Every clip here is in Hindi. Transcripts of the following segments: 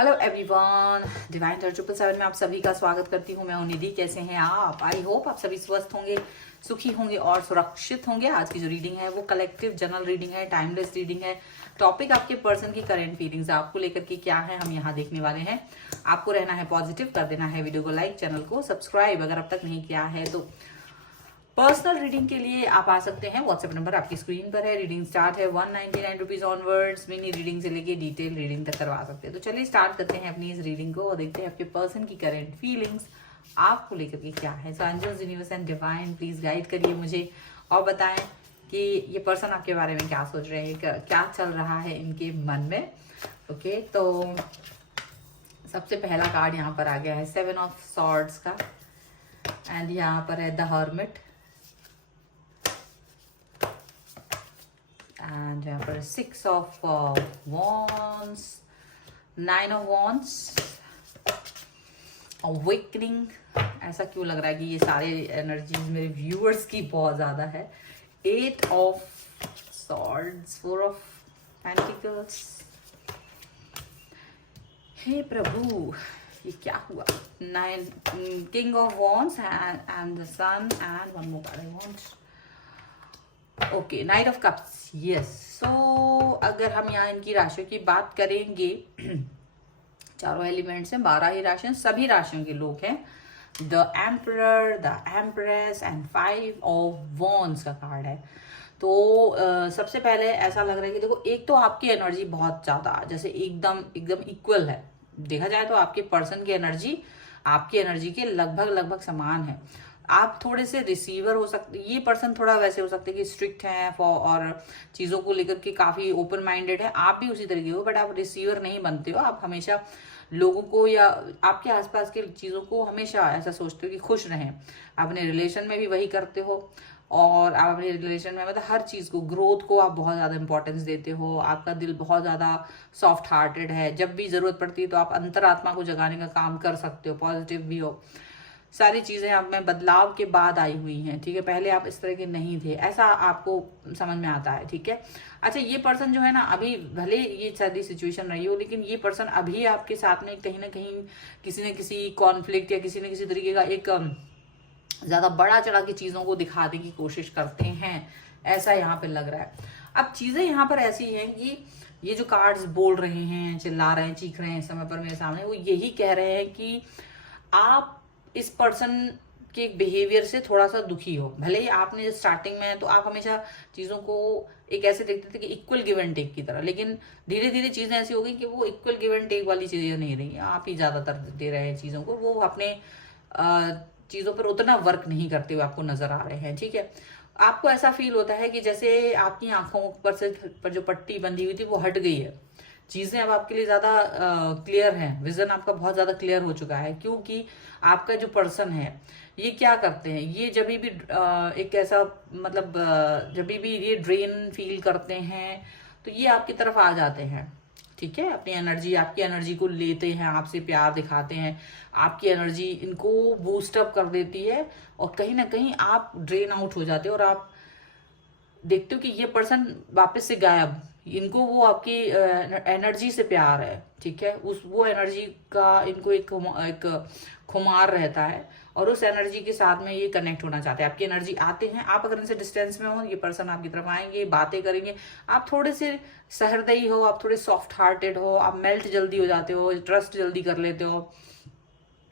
हेलो एवरीवन, डिवाइन 777 में आप सभी का स्वागत करती हूँ। मैं हूँ निधि। कैसे हैं आप? आई होप आप सभी स्वस्थ होंगे, सुखी होंगे और सुरक्षित होंगे। आज की जो रीडिंग है वो कलेक्टिव जनरल रीडिंग है, टाइमलेस रीडिंग है। टॉपिक आपके पर्सन की करंट फीलिंग्स आपको लेकर के क्या है हम यहाँ देखने वाले हैं। आपको रहना है पॉजिटिव, कर देना है वीडियो को लाइक, चैनल को सब्सक्राइब अगर अब तक नहीं किया है तो। पर्सनल रीडिंग के लिए आप आ सकते हैं, व्हाट्सएप नंबर आपकी स्क्रीन पर है। रीडिंग स्टार्ट है 199 रुपीज ऑनवर्ड्स। मिनी रीडिंग से लेके डिटेल रीडिंग तक करवा सकते हैं। तो चलिए स्टार्ट करते हैं अपनी इस रीडिंग को और देखते हैं आपके पर्सन की करंट फीलिंग्स आपको लेकर के क्या है। So angels, universe and divine please guide करिए मुझे और बताएं कि ये पर्सन आपके बारे में क्या सोच रहे हैं, क्या चल रहा है इनके मन में। ओके, तो सबसे पहला कार्ड यहाँ पर आ गया है 7 ऑफ सॉर्ड्स का, एंड यहाँ पर है द हर्मिट, एंड यहाँ पर 6 of wands, 9 of wands, awakening। ऐसा क्यों लग रहा है कि ये सारे एनर्जीज मेरे व्यूअर्स की बहुत ज्यादा है। 8 ऑफ swords, 4 ऑफ pentacles। हे प्रभु, ये क्या हुआ? 9 king of wands and the sun and one more card I want। Okay, knight of cups. Yes, so अगर हम यहाँ इनकी राशियों की बात करेंगे, चारों एलिमेंट्स हैं, 12 ही राशियां, सभी राशियों के लोग हैं। The emperor, the empress and 5 of wands का कार्ड है। तो सबसे पहले ऐसा लग रहा है कि देखो, एक तो आपकी एनर्जी बहुत ज्यादा जैसे एकदम इक्वल है। देखा जाए तो आपके पर्सन की एनर्जी आपकी एनर्जी के लगभग समान है। आप थोड़े से रिसीवर हो सकते, ये पर्सन थोड़ा वैसे हो सकते हैं कि स्ट्रिक्ट हैं और चीज़ों को लेकर के काफ़ी ओपन माइंडेड है। आप भी उसी तरीके हो, बट आप रिसीवर नहीं बनते हो। आप हमेशा लोगों को या आपके आसपास के चीज़ों को हमेशा ऐसा सोचते हो कि खुश रहें। अपने रिलेशन में भी वही करते हो, और आप अपने रिलेशन में मतलब हर चीज़ को, ग्रोथ को आप बहुत ज़्यादा इंपॉर्टेंस देते हो। आपका दिल बहुत ज़्यादा सॉफ्ट हार्टेड है। जब भी ज़रूरत पड़ती है तो आप अंतरात्मा को जगाने का काम कर सकते हो। पॉजिटिव भी हो। सारी चीजें आप में बदलाव के बाद आई हुई हैं, ठीक है। पहले आप इस तरह के नहीं थे, ऐसा आपको समझ में आता है, ठीक है। अच्छा, ये पर्सन जो है ना, अभी भले ये सारी सिचुएशन रही हो, लेकिन ये पर्सन अभी आपके साथ में कहीं ना कहीं किसी न किसी कॉन्फ्लिक्ट या किसी न किसी तरीके का एक ज्यादा बड़ा चढ़ा के चीजों को दिखाने की कोशिश करते हैं, ऐसा यहाँ पे लग रहा है। अब चीजें यहाँ पर ऐसी हैं कि ये जो कार्ड्स बोल रहे हैं, चिल्ला रहे हैं, चीख रहे हैं समय पर मेरे सामने, वो यही कह रहे हैं कि आप इस पर्सन के बिहेवियर से थोड़ा सा दुखी हो। भले ही आपने स्टार्टिंग में तो आप हमेशा चीजों को एक ऐसे देखते थे कि इक्वल गिव एंड टेक की तरह, लेकिन धीरे धीरे चीजें ऐसी हो गई कि वो इक्वल गिव एंड टेक वाली चीजें नहीं रही। आप ही ज्यादातर दे रहे हैं चीजों को, वो अपने चीजों पर उतना वर्क नहीं करते हुए आपको नजर आ रहे हैं, ठीक है। आपको ऐसा फील होता है कि जैसे आपकी आंखों पर जो पट्टी बंधी हुई थी वो हट गई है। चीजें अब आपके लिए ज्यादा क्लियर हैं, विजन आपका बहुत ज्यादा क्लियर हो चुका है। क्योंकि आपका जो पर्सन है ये क्या करते हैं, ये जब भी एक ऐसा मतलब जब भी ये ड्रेन फील करते हैं तो ये आपकी तरफ आ जाते हैं, ठीक है। अपनी एनर्जी, आपकी एनर्जी को लेते हैं, आपसे प्यार दिखाते हैं, आपकी एनर्जी इनको बूस्ट अप कर देती है, और कहीं ना कहीं आप ड्रेन आउट हो जाते हो और आप देखते हो कि ये पर्सन वापस से गायब। इनको वो आपकी एनर्जी से प्यार है, ठीक है। वो एनर्जी का इनको एक खुमार रहता है, और उस एनर्जी के साथ में ये कनेक्ट होना चाहते हैं। आपकी एनर्जी आते हैं, आप अगर इनसे डिस्टेंस में हो, ये पर्सन आपकी तरफ आएंगे, बातें करेंगे। आप थोड़े से सहृदयी हो, आप थोड़े सॉफ्ट हार्टेड हो, आप मेल्ट जल्दी हो जाते हो, ट्रस्ट जल्दी कर लेते हो।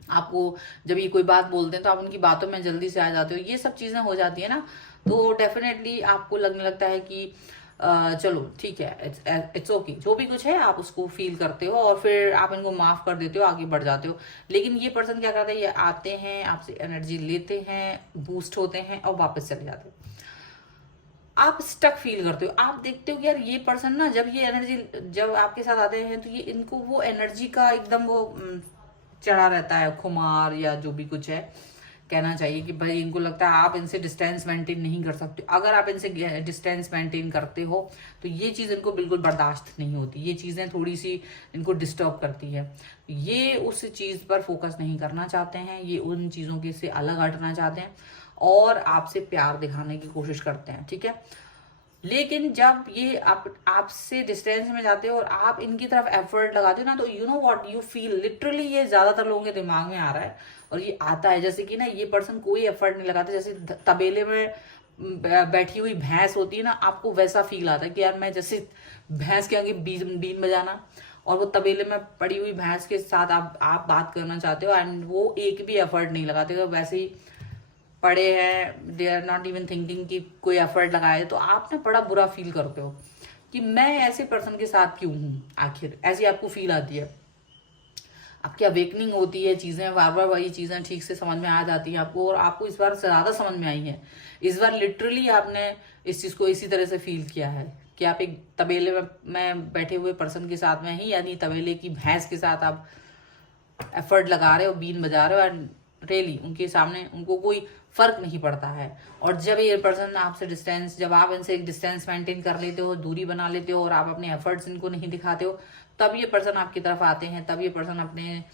आपको जब ये कोई बात बोलते हैं तो आप उनकी बातों में जल्दी से आ जाते हो। ये सब चीजें हो जाती है ना, तो डेफिनेटली आपको लगने लगता है कि चलो ठीक है, इट्स ओके, जो भी कुछ है आप उसको फील करते हो और फिर आप इनको माफ कर देते हो, आगे बढ़ जाते हो। लेकिन ये पर्सन क्या करता है, ये आते हैं, आपसे एनर्जी लेते हैं, बूस्ट होते हैं और वापस चले जाते हैं। आप स्टक फील करते हो। आप देखते हो कि यार ये पर्सन ना, जब ये एनर्जी जब आपके साथ आते हैं तो ये इनको वो एनर्जी का एकदम वो चढ़ा रहता है, खुमार या जो भी कुछ है कहना चाहिए कि भाई इनको लगता है आप इनसे डिस्टेंस मेंटेन नहीं कर सकते। अगर आप इनसे डिस्टेंस मेंटेन करते हो तो ये चीज़ इनको बिल्कुल बर्दाश्त नहीं होती। ये चीज़ें थोड़ी सी इनको डिस्टर्ब करती है। ये उस चीज़ पर फोकस नहीं करना चाहते हैं, ये उन चीज़ों के से अलग हटना चाहते हैं और आपसे प्यार दिखाने की कोशिश करते हैं, ठीक है। लेकिन जब ये आपसे डिस्टेंस में जाते हो और आप इनकी तरफ एफर्ट लगाते हो ना, तो you know what you feel, literally ये ज्यादातर लोगों के दिमाग में आ रहा है और ये आता है। जैसे कि ना ये पर्सन कोई एफर्ट नहीं लगाते, जैसे तबेले में बैठी हुई भैंस होती है ना, आपको वैसा फील आता है कि यार मैं जैसे भैंस के आगे बीन बजाना, और वो तबेले में पड़ी हुई भैंस के साथ आप बात करना चाहते हो एंड वो एक भी एफर्ट नहीं लगाते, तो वैसे ही पड़े हैं, they are not even thinking कि कोई एफर्ट लगाए। तो आप ना बड़ा बुरा फील करते हो कि मैं ऐसे पर्सन के साथ क्यों हूं, आखिर ऐसी आपको फील आती है। आपकी अवेकनिंग होती है, चीजें बार बार वही चीजें ठीक से समझ में आ जाती हैं आपको, और आपको इस बार ज्यादा समझ में आई है। इस बार लिटरली आपने इस चीज को इसी तरह से फील किया है कि आप एक तबेले में बैठे हुए पर्सन के साथ में ही, यानी तबेले की भैंस के साथ आप एफर्ट लगा रहे हो, बीन बजा रहे हो एंड रियली उनके सामने उनको कोई फर्क नहीं पड़ता है। और जब ये पर्सन आपसे डिस्टेंस, जब आप इनसे एक डिस्टेंस मेंटेन कर लेते हो, दूरी बना लेते हो और आप अपने एफर्ट्स इनको नहीं दिखाते हो, तब ये पर्सन आपकी तरफ आते हैं। तब ये पर्सन अपने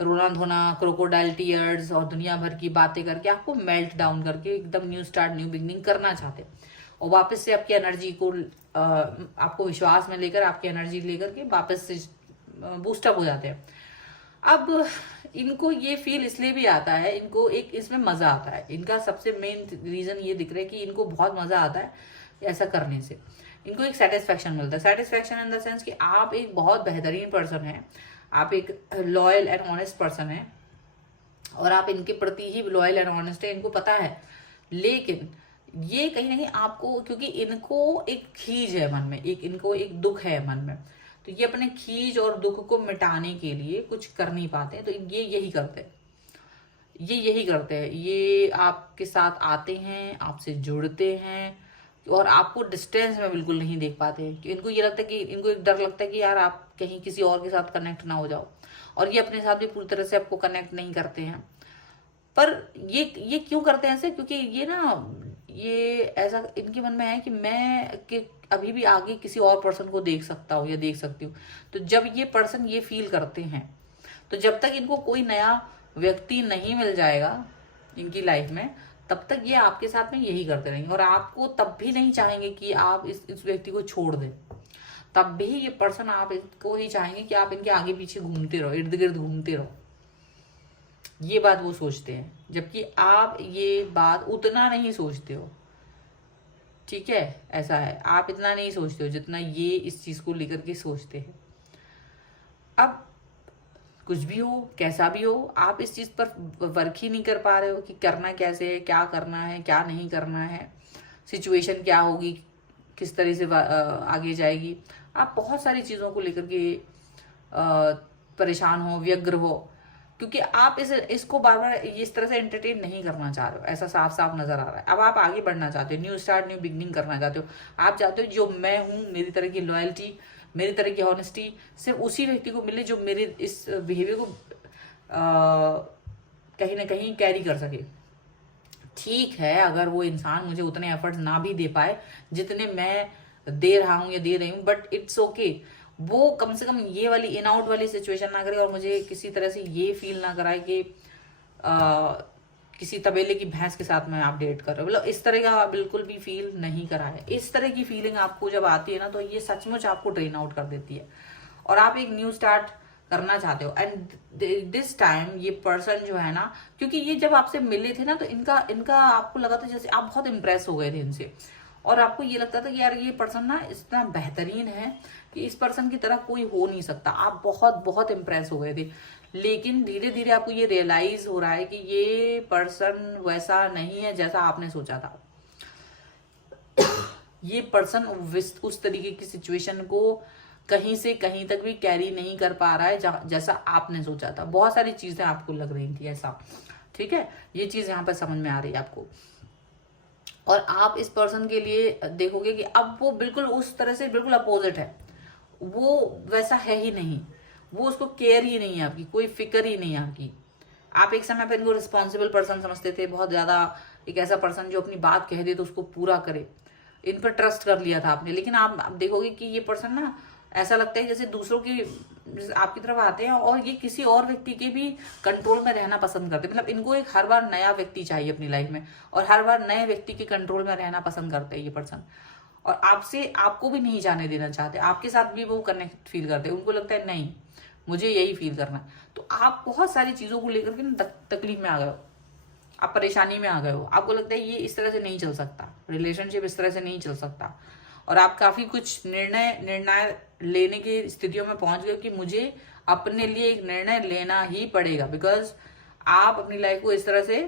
रोना धोना, क्रोकोडाइल टीयर्स और दुनिया भर की बातें करके आपको मेल्ट डाउन करके एकदम न्यू स्टार्ट, न्यू बिगनिंग करना चाहते हैं और वापस से आपकी एनर्जी को आपको विश्वास में लेकर, आपकी एनर्जी लेकर के वापस से बूस्टअप हो जाते हैं। अब इनको ये फील इसलिए भी आता है, इनको एक इसमें मजा आता है। इनका सबसे मेन रीजन ये दिख रहा है कि इनको बहुत मजा आता है ऐसा करने से, इनको एक सेटिस्फेक्शन मिलता है। सेटिस्फेक्शन इन द सेंस कि आप एक बहुत बेहतरीन पर्सन है, आप एक लॉयल एंड ऑनेस्ट पर्सन है और आप इनके प्रति ही लॉयल एंड ऑनेस्ट है, इनको पता है। लेकिन ये कहीं ना कहीं आपको, क्योंकि इनको एक खींच है मन में, इनको एक दुख है मन में, तो ये अपने खींच और दुख को मिटाने के लिए कुछ कर नहीं पाते हैं। तो ये यही करते हैं, ये आपके साथ आते हैं, आपसे जुड़ते हैं और आपको डिस्टेंस में बिल्कुल नहीं देख पाते हैं। कि इनको ये लगता है कि इनको एक डर लगता है कि यार आप कहीं किसी और के साथ कनेक्ट ना हो जाओ, और ये अपने साथ भी पूरी तरह से आपको कनेक्ट नहीं करते हैं। पर ये क्यों करते हैं ऐसे? क्योंकि ये ना, ये ऐसा इनके मन में है कि मैं कि अभी भी आगे किसी और पर्सन को देख सकता हूँ या देख सकती हूँ। तो जब ये पर्सन ये फील करते हैं, तो जब तक इनको कोई नया व्यक्ति नहीं मिल जाएगा इनकी लाइफ में, तब तक ये आपके साथ में यही करते रहेंगे और आपको तब भी नहीं चाहेंगे कि आप इस व्यक्ति को छोड़ दें। तब भी ये पर्सन आप इसको ही चाहेंगे कि आप इनके आगे पीछे घूमते रहो, इर्द गिर्द घूमते रहो। ये बात वो सोचते हैं, जबकि आप ये बात उतना नहीं सोचते हो। ठीक है, ऐसा है, आप इतना नहीं सोचते हो जितना ये इस चीज को लेकर के सोचते हैं। अब कुछ भी हो, कैसा भी हो, आप इस चीज पर वर्क ही नहीं कर पा रहे हो कि करना कैसे है, क्या करना है, क्या नहीं करना है, सिचुएशन क्या होगी, किस तरह से आगे जाएगी। आप बहुत सारी चीजों को लेकर के परेशान हो, व्यग्र हो, क्योंकि आप इसको बार बार इस तरह से एंटरटेन नहीं करना चाह रहे हो। ऐसा साफ साफ नजर आ रहा है। अब आप आगे बढ़ना चाहते हो, न्यू स्टार्ट, न्यू बिगनिंग करना चाहते हो। आप चाहते हो जो मैं हूं, मेरी तरह की लॉयल्टी, मेरी तरह की ऑनेस्टी सिर्फ उसी व्यक्ति को मिले जो मेरे इस बिहेवियर को कहीं ना कहीं कैरी कर सके। ठीक है, अगर वो इंसान मुझे उतने एफर्ट्स ना भी दे पाए जितने मैं दे रहा हूं या दे रही हूँ, बट इट्स ओके। वो कम से कम ये वाली इन आउट वाली सिचुएशन ना करे और मुझे किसी तरह से ये फील ना कराए कि किसी तबेले की भैंस के साथ में आप डेट कर रहे हो। मतलब इस तरह का बिल्कुल भी फील नहीं करा है। इस तरह की फीलिंग आपको जब आती है ना, तो ये सचमुच आपको ड्रेन आउट कर देती है और आप एक न्यू स्टार्ट करना चाहते हो। एंड दिस टाइम ये पर्सन जो है ना, क्योंकि ये जब आपसे मिले थे ना, तो इनका आपको लगा था जैसे आप बहुत इंप्रेस हो गए थे इनसे, और आपको ये लगता था कि यार ये पर्सन ना इतना बेहतरीन है कि इस पर्सन की तरह कोई हो नहीं सकता। आप बहुत बहुत इंप्रेस हो गए थे। लेकिन धीरे धीरे आपको ये रियलाइज हो रहा है कि ये पर्सन वैसा नहीं है जैसा आपने सोचा था। ये पर्सन उस तरीके की सिचुएशन को कहीं से कहीं तक भी कैरी नहीं कर पा रहा है जैसा आपने सोचा था। बहुत सारी चीजें आपको लग रही थी ऐसा। ठीक है, ये चीज यहाँ पर समझ में आ रही है आपको। और आप इस पर्सन के लिए देखोगे कि अब वो बिल्कुल उस तरह से बिल्कुल अपोजिट है। वो वैसा है ही नहीं, वो उसको केयर ही नहीं है आपकी, कोई फिक्र ही नहीं है आपकी। आप एक समय पर इनको रिस्पॉन्सिबल पर्सन समझते थे, बहुत ज्यादा एक ऐसा पर्सन जो अपनी बात कह दे तो उसको पूरा करे, इन पर ट्रस्ट कर लिया था आपने। लेकिन आप देखोगे कि ये पर्सन ना ऐसा लगता है जैसे दूसरों की आपकी तरफ आते हैं और ये किसी और व्यक्ति के भी कंट्रोल में रहना पसंद करते हैं। मतलब इनको एक हर बार नया व्यक्ति चाहिए अपनी लाइफ में और हर बार नए व्यक्ति के कंट्रोल में रहना पसंद करते हैं ये पर्सन। और आपसे आपको भी नहीं जाने देना चाहते, आपके साथ भी वो कनेक्ट फील करते हैं, उनको लगता है नहीं मुझे यही फील करना है। तो आप बहुत सारी चीजों को लेकर के ना तकलीफ में आ गए हो, आप परेशानी में आ गए हो, आपको लगता है ये इस तरह से नहीं चल सकता, रिलेशनशिप इस तरह से नहीं चल सकता, और आप काफी कुछ निर्णय लेने की स्थितियों में पहुंच गए कि मुझे अपने लिए एक निर्णय लेना ही पड़ेगा, बिकॉज आप अपनी लाइफ को इस तरह से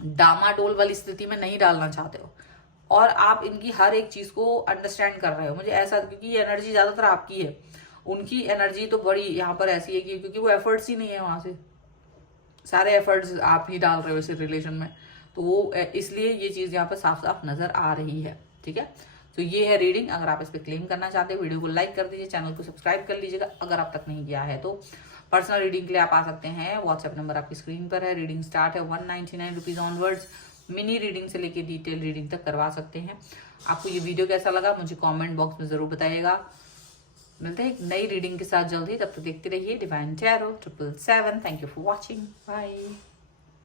डामाडोल वाली स्थिति में नहीं डालना चाहते हो, और आप इनकी हर एक चीज को अंडरस्टैंड कर रहे हो। मुझे ऐसा, क्योंकि ये एनर्जी ज्यादातर आपकी है, उनकी एनर्जी तो बड़ी यहाँ पर ऐसी है कि क्योंकि वो एफर्ट्स ही नहीं है, वहां से सारे एफर्ट्स आप ही डाल रहे हो इस रिलेशन में, तो वो इसलिए ये चीज यहाँ पर साफ साफ नजर आ रही है। ठीक है, तो ये है रीडिंग। अगर आप इस पर क्लेम करना चाहते हैं वीडियो को लाइक कर दीजिए, चैनल को सब्सक्राइब कर लीजिएगा अगर आप तक नहीं किया है। तो पर्सनल रीडिंग के लिए आप आ सकते हैं, व्हाट्सएप नंबर आपकी स्क्रीन पर है। रीडिंग स्टार्ट है 199 रुपीज ऑनवर्ड्स। मिनी रीडिंग से लेके डिटेल रीडिंग तक करवा सकते हैं। आपको ये वीडियो कैसा लगा मुझे कमेंट बॉक्स में जरूर बताइएगा। मिलते हैं एक नई रीडिंग के साथ जल्दी, तब तक देखते रहिए divine tarot 777। Thank you for watching, bye.